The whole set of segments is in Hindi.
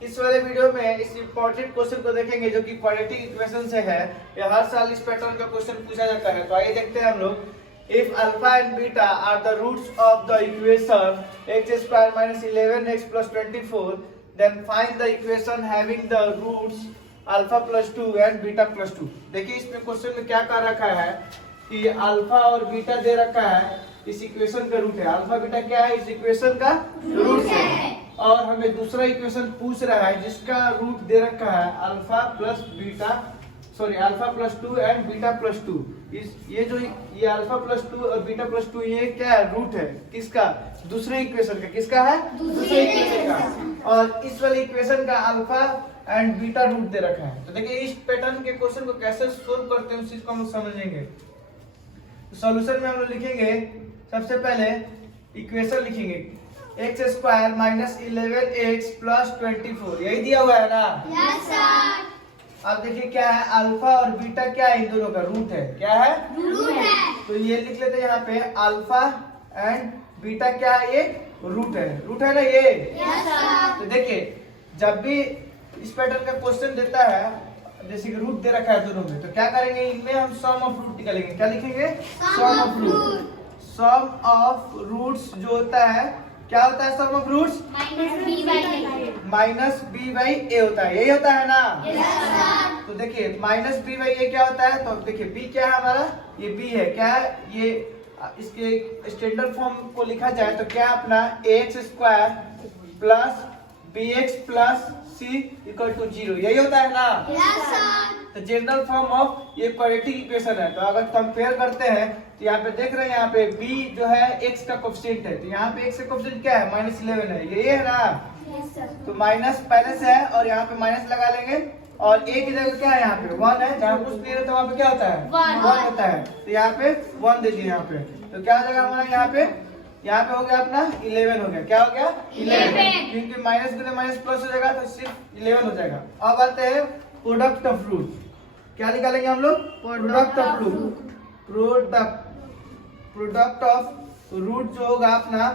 इस वाले वीडियो में इस इंपॉर्टेंट क्वेश्चन को देखेंगे जो कि क्वाड्रेटिक इक्वेशन से है। ये हर साल इस पैटर्न का क्वेश्चन पूछा जाता है। तो आइए देखते हैं हम लोग। If alpha and beta are the roots of the equation x² - 11x + 24 then find the equation having the roots alpha + 2 and beta + 2। देखिए इसमें क्वेश्चन में क्या कर रखा है कि अल्फा और बीटा दे रखा है, इस इक्वेशन का रूट है। अल्फा बीटा क्या है? इस इक्वेशन का रूट है। और हमें दूसरा इक्वेशन पूछ रहा है जिसका रूट दे रखा है अल्फा + 2 एंड बीटा + 2। ये अल्फा + 2 और बीटा + 2 ये क्या है? रूट है किसका? दूसरे इक्वेशन का। किसका है? दूसरे इक्वेशन का। और इस वाले इक्वेशन का अल्फा एंड बीटा रूट दे रखा है। तो देखिए इस पैटर्न के क्वेश्चन को कैसे सोल्व करते हैं उस चीज को हम समझेंगे। सॉल्यूशन में हम लोग लिखेंगे सबसे पहले इक्वेशन लिखेंगे x² - 11x + 24। यही दिया हुआ है ना? Yes sir. अब देखिए क्या है, अल्फा और बीटा क्या है? इन दोनों का रूट है। क्या है? रूट है। तो ये लिख लेते हैं यहाँ पे अल्फा एंड बीटा क्या है? ये रूट है। रूट है ना ये? Yes sir. तो देखिए जब भी इस पैटर्न का क्वेश्चन देता है, जैसे कि रूट दे रखा है दोनों में, तो क्या करेंगे? इनमें हम सम ऑफ रूट निकालेंगे। क्या लिखेंगे? Sum of root. Sum of roots जो होता है, क्या होता है सम ऑफ रूट्स? -b/a होता है। यही होता है ना? Yes sir. तो देखिए -b/a क्या होता है? तो देखिए b क्या है हमारा? ये b है। क्या है ये? इसके स्टैंडर्ड फॉर्म को लिखा जाए तो क्या अपना ax² + bx + c = 0। यही होता है ना? Yes sir. तो जनरल फॉर्म ऑफ ये क्वाड्रेटिक इक्वेशन है। तो अगर कंपेयर करते हैं तो यहाँ पे देख रहे हैं, यहाँ पे b जो है x का कोएफिशिएंट है। तो यहाँ पे x का कोएफिशिएंट क्या है? -11 है। ये है ना? Yes sir. तो माइनस पहले से है और यहाँ पे माइनस लगा लेंगे। और a की जगह क्या है? यहाँ पे 1 है। जहाँ कुछ नहीं रहता वहाँ पे क्या होता है? 1 होता है। तो यहाँ पे 1 दे दिए यहाँ पे। तो क्या हो जाएगा हमारा? यहाँ पे हो गया अपना 11 हो गया। क्या हो गया? 11। क्योंकि माइनस गुने माइनस प्लस हो जाएगा तो सिर्फ 11 हो जाएगा। अब आते हैं प्रोडक्ट ऑफ रूट। क्या निकालेंगे हम लोग? Product of root. Product of root जो होगा अपना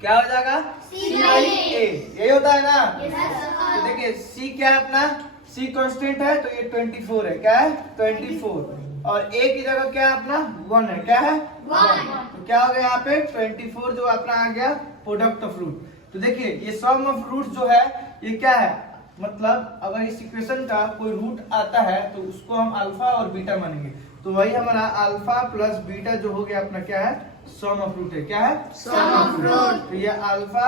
क्या हो जाएगा? C/A। यही होता है ना? Yes sir. तो देखिए c क्या है अपना? c कांस्टेंट है तो ये 24 है। क्या है? 24। और a की जगह क्या है अपना? 1 है। क्या है? 1। तो क्या हो गया यहाँ पे? 24 जो अपना आ गया प्रोडक्ट ऑफ रूट। तो देखिए ये सम ऑफ रूट जो है ये क्या है? मतलब अगर इस इक्वेशन का कोई रूट आता है तो उसको हम अल्फा और बीटा मानेंगे। तो वही हमारा अल्फा + बीटा जो हो गया अपना क्या है? सम ऑफ रूट है। क्या है? सम ऑफ रूट। तो ये अल्फा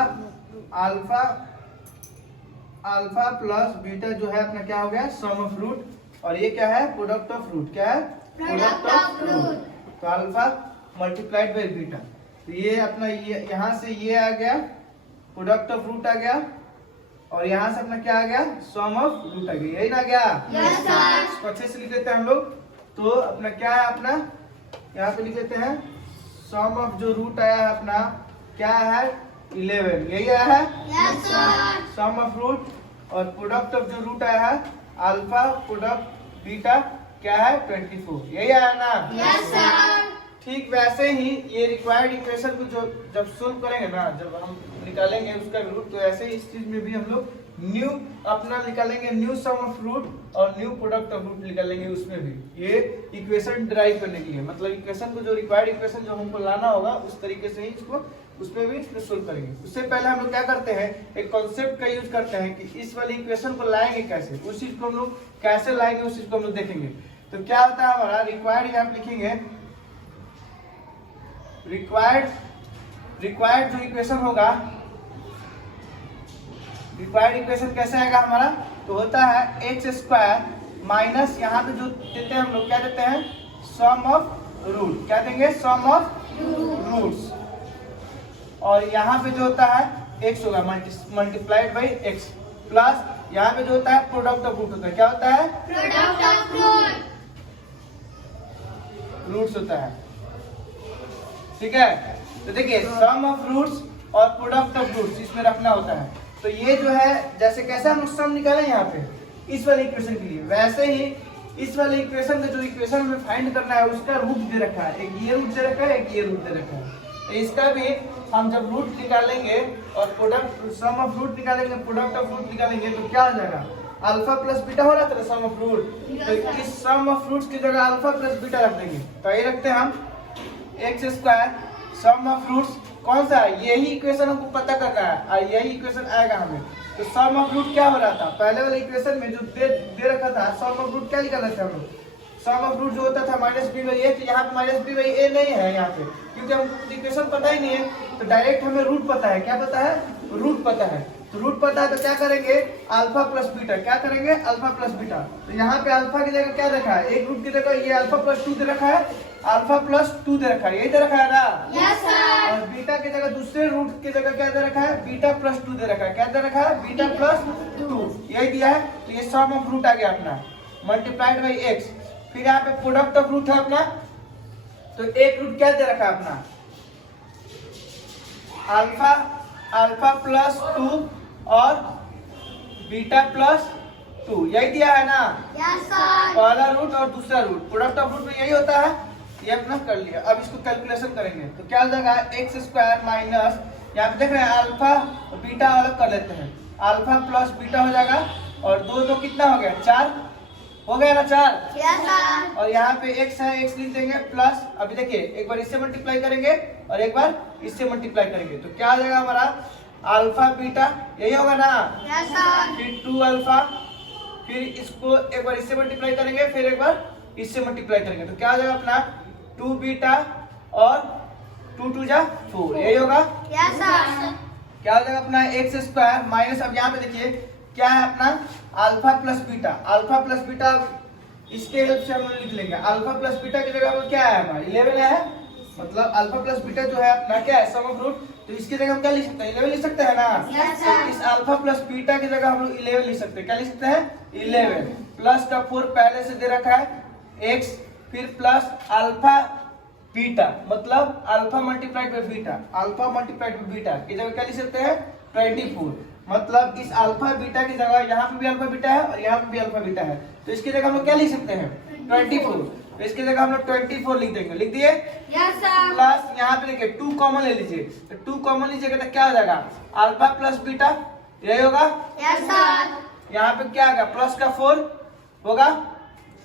+ बीटा जो है अपना क्या हो गया? Sum of root. और ये क्या है? Product of root. क्या है? Product of root. तो अल्फा मल्टीप्लाइड बाय बीटा। तो ये अपना ये यहाँ से ये आ गया प्रोडक्ट ऑफ रूट आ गया। और यहाँ से अपना क्या आ गया? सम ऑफ रूट आ गया। यही ना गया? Yes sir. इसको अच्छे से लिख लेते हैं हम लोग। तो अपना क्या है? अपना यहाँ पे लिख लेते हैं सम ऑफ जो रूट आया है अपना क्या है? 11। यही आया है yes sir. Sum of root. और प्रोडक्ट ऑफ जो रूट आया है अल्फा प्रोडक्ट बीटा क्या है? 24। यही आया ना? Yes sir. ठीक वैसे ही ये रिक्वायर्ड इक्वेशन को जो जब सोल्व करेंगे ना, जब हम निकालेंगे उसका रूट, तो ऐसे ही इस चीज में भी हम लोग न्यू अपना निकालेंगे, न्यू सम ऑफ रूट और न्यू प्रोडक्ट ऑफ रूट निकालेंगे। उसमें भी ये इक्वेशन ड्राइव करने के लिए, मतलब इक्वेशन को जो रिक्वायर्ड इक्वेशन जो हमको लाना होगा उस तरीके से ही इसको उसमें भी इसको सोल्व करेंगे। उससे पहले हम लोग क्या करते हैं? एक कॉन्सेप्ट का यूज करते हैं कि इस वाली इक्वेशन को लाएंगे कैसे, उस चीज को हम लोग कैसे लाएंगे उस चीज को हम लोग देखेंगे। तो क्या होता है हमारा रिक्वायर्ड? यहाँ लिखेंगे रिक्वायर्ड जो इक्वेशन होगा, रिक्वायर्ड इक्वेशन कैसे आएगा हमारा? तो होता है x² माइनस यहाँ पे जो देते हैं हम लोग क्या देते हैं? सम ऑफ रूट। क्या देंगे? सम ऑफ रूट्स। और यहाँ पे जो होता है x होगा मल्टीप्लाइड बाई x प्लस यहाँ पे जो होता है प्रोडक्ट ऑफ रूट होता है। क्या होता है? Product of root. रूट्स होता है। ठीक है? तो देखिए सम ऑफ रूट्स और प्रोडक्ट ऑफ रूट्स इसमें रखना होता है। तो ये जो है जैसे कैसे हम सम निकालें यहाँ पे इस वाले इक्वेशन के लिए, वैसे ही इस वाले इक्वेशन का जो इक्वेशन हमें फाइंड करना है उसका रूट दे रखा है। एक ये रूट दे रखा है, एक ये रूट दे रखा है। इसका भी हम जब रूट निकालेंगे और प्रोडक्ट सम ऑफ रूट निकालेंगे, प्रोडक्ट ऑफ रूट निकालेंगे तो क्या हो जाएगा, अल्फा प्लस बीटा हो रहा था सम ऑफ रूट, तो इस सम ऑफ रूट्स की जगह अल्फा प्लस बीटा रख देंगे। तो ये रखते हैं हम X square sum of roots कौन सा है, यही इक्वेशन हमको पता करना है और यही इक्वेशन आएगा हमें। तो सम ऑफ रूट क्या हो रहा था, पहले वाले इक्वेशन में जो दे रखा था सम ऑफ रूट क्या निकालना था हम लोग, सम ऑफ रूट जो होता था माइनस बी बाई ए, तो यहाँ पे माइनस बी बाई ए नहीं है यहाँ पे, क्योंकि हमको इक्वेशन पता ही नहीं है, तो डायरेक्ट हमें रूट पता है। क्या पता है, रूट पता है। तो रूट पता है तो क्या करेंगे, अल्फा प्लस बीटा, क्या करेंगे अल्फा प्लस बीटा। तो यहाँ पे अल्फा की जगह क्या रखा है, एक रूट की जगह ये अल्फा प्लस 2 दे रखा है, अल्फा प्लस 2 दे रखा है, यही दे रखा है ना। Yes, sir. और बीटा की जगह दूसरे रूट की जगह क्या दे रखा है, बीटा प्लस 2 दे रखा है, क्या दे रखा है, बीटा प्लस 2, यही दिया है। तो ये सम ऑफ रूट आ गया अपना मल्टीप्लाइड बाई एक्स। फिर यहाँ पे प्रोडक्ट ऑफ रूट है अपना, तो एक रूट क्या दे रखा है अपना, अल्फा, अल्फा प्लस 2 और बीटा प्लस 2, यही दिया है ना। Yes, sir. पहला रूट और दूसरा रूट, प्रोडक्ट ऑफ रूट में यही होता है, ये अपना कर लिया। अब इसको कैलकुलेशन करेंगे तो क्या हो जाएगा, एक्स स्क्वायर माइनस, यहाँ पे देख रहे हैं अल्फा और बीटा अलग कर लेते हैं, अल्फा प्लस बीटा हो जाएगा और दो कितना हो गया, 4 हो गया ना, 4। Yes, sir. और यहाँ पे x है, x लिख देंगे प्लस, अभी देखिए एक बार इससे मल्टीप्लाई करेंगे और एक बार इससे मल्टीप्लाई करेंगे तो क्या आ जाएगा हमारा, अल्फा बीटा, यही होगा ना। Yes, sir. फिर 2 अल्फा, फिर इसको एक बार इससे मल्टीप्लाई करेंगे, फिर एक बार इससे मल्टीप्लाई करेंगे तो क्या आ जाएगा अपना 2 बीटा और 2 2 जा 4, यही होगा। Yes, sir. क्या हो जाएगा अपना एक्स स्क्वायर माइनस, अब यहाँ पे देखिए क्या है अपना alpha plus beta, alpha plus beta इसके हेल्प से हम लोग लिख लेंगे, अल्फा प्लस बीटा की जगह पर क्या है हमारा 11 है, मतलब अल्फा प्लस बीटा जो है अपना क्या है सम ऑफ रूट, तो इसकी जगह हम क्या लिख सकते हैं, 11 लिख सकते हैं ना। Yes, तो sir. इस अल्फा प्लस बीटा की जगह हम लोग 11 लिख सकते हैं, क्या लिख सकते हैं 11 प्लस का 4 पहले से दे रखा है x, फिर प्लस अल्फा बीटा, मतलब alpha multiplied by beta, alpha multiplied by beta की जगह क्या लिख सकते हैं 24, मतलब इस अल्फा बीटा की जगह यहाँ पे भी अल्फा बीटा है और यहाँ पे भी अल्फा बीटा है, तो इसकी जगह हम लोग क्या लिख सकते हैं 24, तो इसकी जगह हम लोग 24 लिख देंगे, लिख दिए। Yes, sir. प्लस यहाँ पे देखिए 2 कॉमन ले लीजिए, तो 2 कॉमन लीजिएगा तो क्या हो जाएगा अल्फा प्लस बीटा, यही होगा। Yes, sir. यहाँ पे क्या आएगा प्लस का 4 होगा।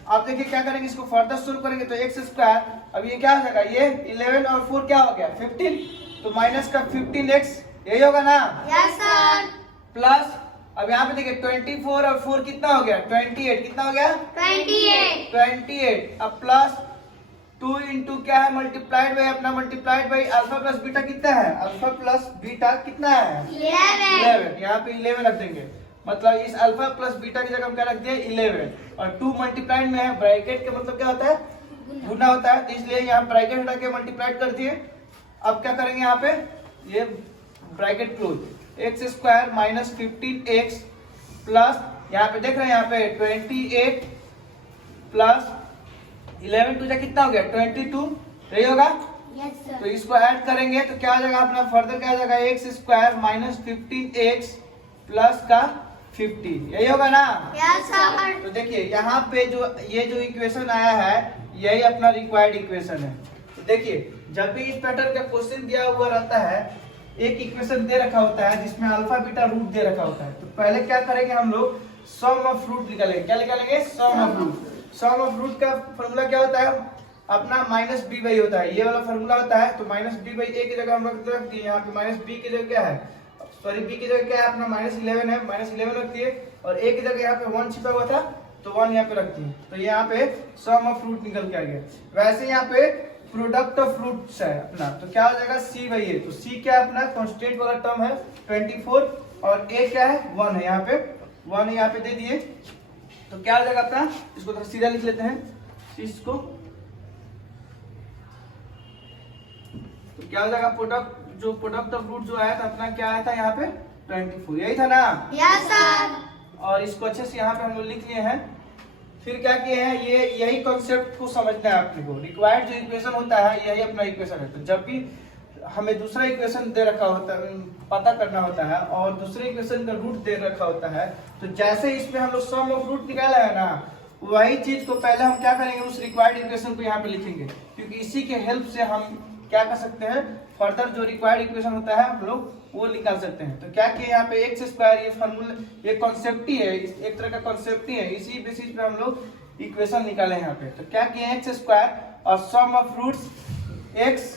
अब देखिए क्या करेंगे, इसको फर्दर सोल्व करेंगे तो एक्स स्क्वायर, अब ये क्या हो जाएगा, ये 11 और 4 क्या हो गया 15, तो माइनस का 15x, यही होगा ना। Yes, sir. प्लस अब यहाँ पे देखिए 24 और 4 कितना हो गया 28, कितना हो गया 28. 28, अब प्लस 2 इंटू क्या है मल्टीप्लाइड बाई अपना multiplied by alpha plus beta कितना है, अल्फा प्लस बीटा कितना है 11, यहाँ पे 11 रख देंगे, मतलब इस अल्फा प्लस बीटा की जगह हम क्या रख दिए 11, और 2 मल्टीप्लाइड में है, ब्रैकेट का मतलब क्या होता है गुना होता है, तो इसलिए यहाँ ब्रैकेट हटा के मल्टीप्लाइड कर दिए। अब क्या करेंगे यहाँ पे, ये bracket close, x square minus 15x plus यहाँ पे देख रहे हैं यहाँ पे 28 प्लस 11 टू जा कितना हो गया 22, यही होगा। Yes, sir. तो इसको ऐड करेंगे तो क्या हो जाएगा अपना फर्दर क्या हो जाएगा x square minus 15x plus का 15, यही होगा ना। Yes, sir. तो देखिए यहाँ पे जो ये जो इक्वेशन आया है यही अपना रिक्वायर्ड इक्वेशन है। तो देखिए जब भी इस पैटर्न का क्वेश्चन दिया हुआ रहता है, एक इक्वेशन दे रखा होता है जिसमें अल्फा बीटा रूट दे रखा होता है, तो पहले क्या करेंगे हम लोग सम ऑफ रूट निकालेंगे, क्या निकालेंगे sum of root. Sum of root का फॉर्मूला क्या होता है अपना माइनस बी बाई होता है, ये वाला फॉर्मूला होता है, तो माइनस बी बाई ए की जगह हम रख दिए, यहाँ पे माइनस बी की जगह क्या है, सॉरी बी की जगह क्या है अपना माइनस 11 है, माइनस 11 रख दिए, और ए की जगह यहाँ पे 1 छिपा हुआ था तो 1 यहाँ पे रख दिए, तो यहाँ पे सम ऑफ रूट निकल के आ गया। वैसे यहाँ पे प्रोडक्ट ऑफ रूट्स है अपना, तो क्या हो जाएगा सी बाई ए, तो सी क्या है अपना कांस्टेंट वाला टर्म है 24, और ए क्या है 1 है, यहाँ पे 1 यहाँ पे दे दिए, तो क्या हो जाएगा अपना, इसको तो सीधा लिख लेते हैं इसको, तो क्या हो जाएगा प्रोडक्ट, जो प्रोडक्ट ऑफ रूट जो आया था अपना क्या आया था यहाँ पे 24, यही था ना। Yes, sir. और इसको अच्छे से यहाँ पे हम लोग लिख लिए हैं। फिर क्या किए हैं, ये यही कॉन्सेप्ट को समझना है अपने को, रिक्वायर्ड जो इक्वेशन होता है यही अपना इक्वेशन है। तो जब भी हमें दूसरा इक्वेशन दे रखा होता है पता करना होता है और दूसरे इक्वेशन का रूट दे रखा होता है, तो जैसे इसमें हम लोग सम ऑफ रूट निकाला है ना, वही चीज को पहले हम क्या करेंगे उस रिक्वायर्ड इक्वेशन को यहाँ पे लिखेंगे, क्योंकि इसी के हेल्प से हम क्या कर सकते हैं, फर्दर जो रिक्वायर्ड इक्वेशन होता है हम लोग वो निकाल सकते हैं। तो क्या किए यहाँ पे एक्स स्क्वायर, ये फॉर्मूला, ये कॉन्सेप्ट ही है, एक तरह का कॉन्सेप्ट ही है, इसी बेसिस पे हम लोग इक्वेशन निकाले यहाँ पे। तो क्या किए, एक्स स्क्वायर और sum of roots x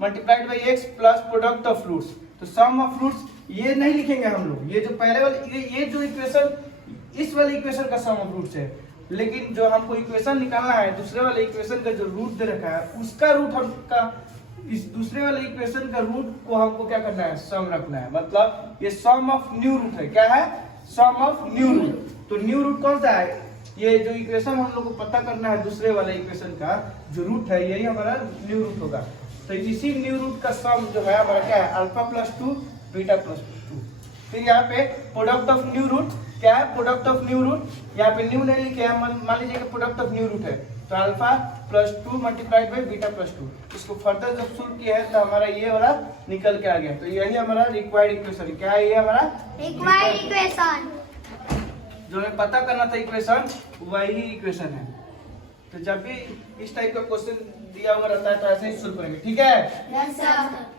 multiplied by x plus product of roots. तो सम ऑफ रूट्स ये नहीं लिखेंगे हम लोग, ये जो पहले वाले ये जो इक्वेशन, इस वाले इक्वेशन का सम ऑफ रूट्स है, लेकिन जो हमको इक्वेशन निकालना है दूसरे वाले इक्वेशन का जो रूट दे रखा है उसका रूट हमका, इस दूसरे वाले इक्वेशन का रूट को हमको क्या करना है, सम रखना है। मतलब ये सम ऑफ न्यू रूट है, क्या है, सम ऑफ न्यू रूट। तो न्यू रूट कौन सा है, ये जो इक्वेशन हम लोग को पता करना है दूसरे वाले इक्वेशन का जो रूट है, यही हमारा न्यू रूट होगा। तो इसी न्यू रूट का सम जो है हमारा क्या है, अल्फा प्लस 2 बीटा प्लस 2। फिर यहाँ पे प्रोडक्ट ऑफ न्यू रूट क्या है, प्रोडक्ट ऑफ न्यू रूट, यहाँ पे न्यू नहीं लिखे हैं, मान लीजिए कि प्रोडक्ट ऑफ न्यू रूट है, तो alpha plus 2 multiplied by beta plus 2। इसको फर्दर जब सोल्व किया है तो हमारा ये वाला निकल के आ गया। तो यही हमारा रिक्वायर्ड इक्वेशन, क्या है ये हमारा रिक्वायर्ड इक्वेशन, जो हमें पता करना था इक्वेशन, वही इक्वेशन है। तो जब भी इस टाइप का क्वेश्चन दिया हुआ रहता है तो ऐसे ही सोल्व करेंगे, ठीक है। Yes sir.